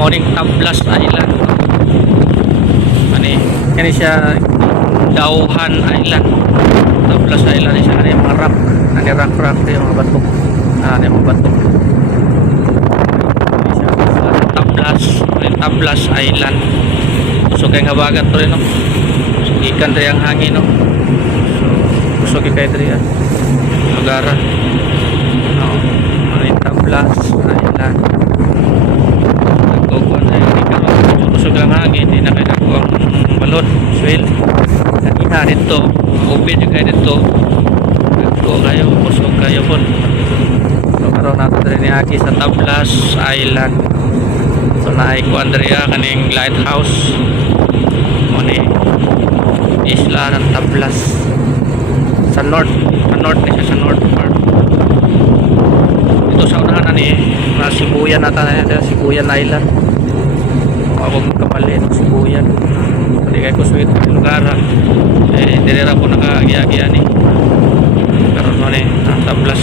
morning Tablas Island. Kani siya Dauhan Island. Tablas Island siya kani mga rock. Kani rock di mga batok. Di mga batok. Kani siya Tablas Island. So kay habagat to rin no. So ikan rin ang hangin no. So kay diri Agara. No. Kani Tablas Island. Nagkukuan na yung ikan no. So ang hangin di na kay ang balot. Swell. Kanina dito, open yung kayo dito. Nagko kayo, pusog kayo po. So karoon natin rin ni Aki sa Tablas Island. So naay ko Andrea kaning lighthouse. Muna isla ng Tablas. Sa north na siya sa north part. Ito sa unahan na ni Sibuyan natin na Sibuyan Island. Huwag magkamali ito Sibuyan. Hindi kayo ko sweet lugar ha. Dirira po nakagiya-giya ni karoon mo ni Tablas.